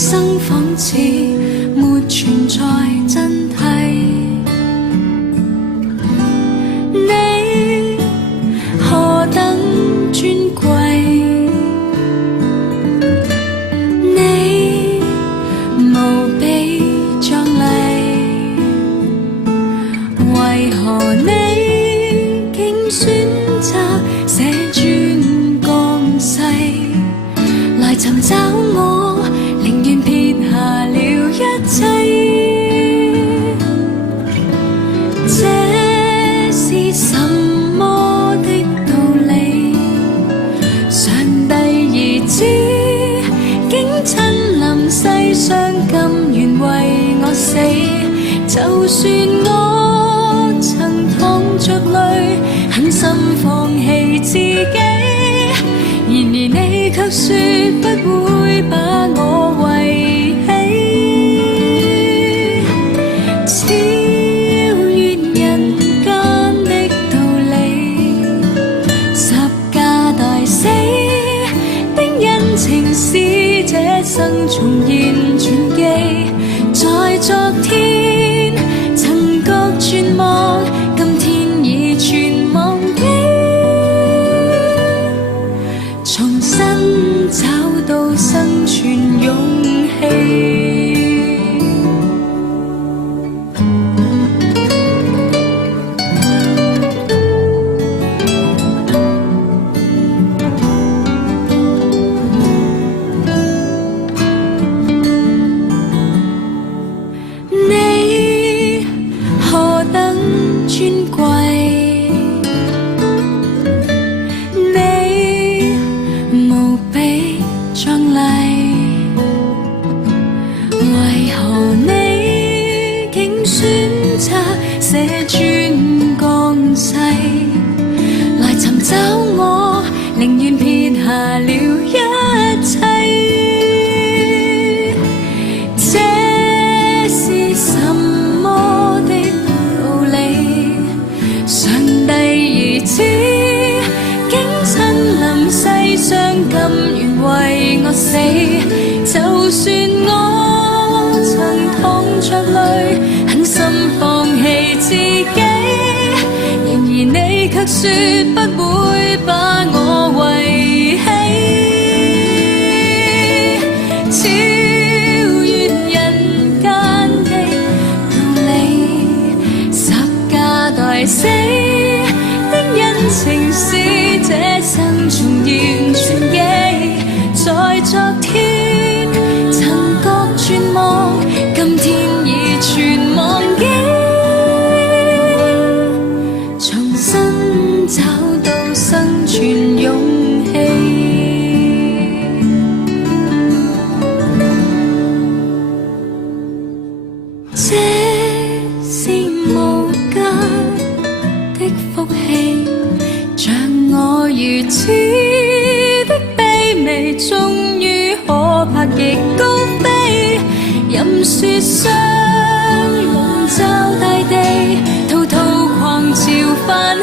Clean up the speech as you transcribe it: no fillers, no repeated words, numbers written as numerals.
生仿似沒存在真諦。你何等尊貴，你無比壯麗，為何你竟選擇捨尊降世來尋找我，寧願撇下了一切。這是什麼的道理？上帝兒子竟親臨世上，甘願為我死。就算我曾淌着淚，狠心放棄自己，然而你卻說不會把我遺棄。超越人間的道理，十架大死的恩情使這生重現傳記。在昨天曾覺絕望，今天已全忘記。重新找到生存勇氣。你何等尊貴，你無比壯麗，為何你竟選擇捨尊降世來尋找我，寧願撇下了一切。這是什麼的道理？上帝兒子竟親臨世上，甘願為我死。就算我曾淌着淚，狠心放棄自己，然而你卻說不會把我遺棄。超越人間的道理，十架大死的恩情使這生重現傳記。在昨天曾覺絕望，今天已全忘記。重新找到生存勇氣。這是無價的福氣，像我如此的卑微，終於可拍極高飛。任雪霜籠罩大地，滔滔狂潮泛起。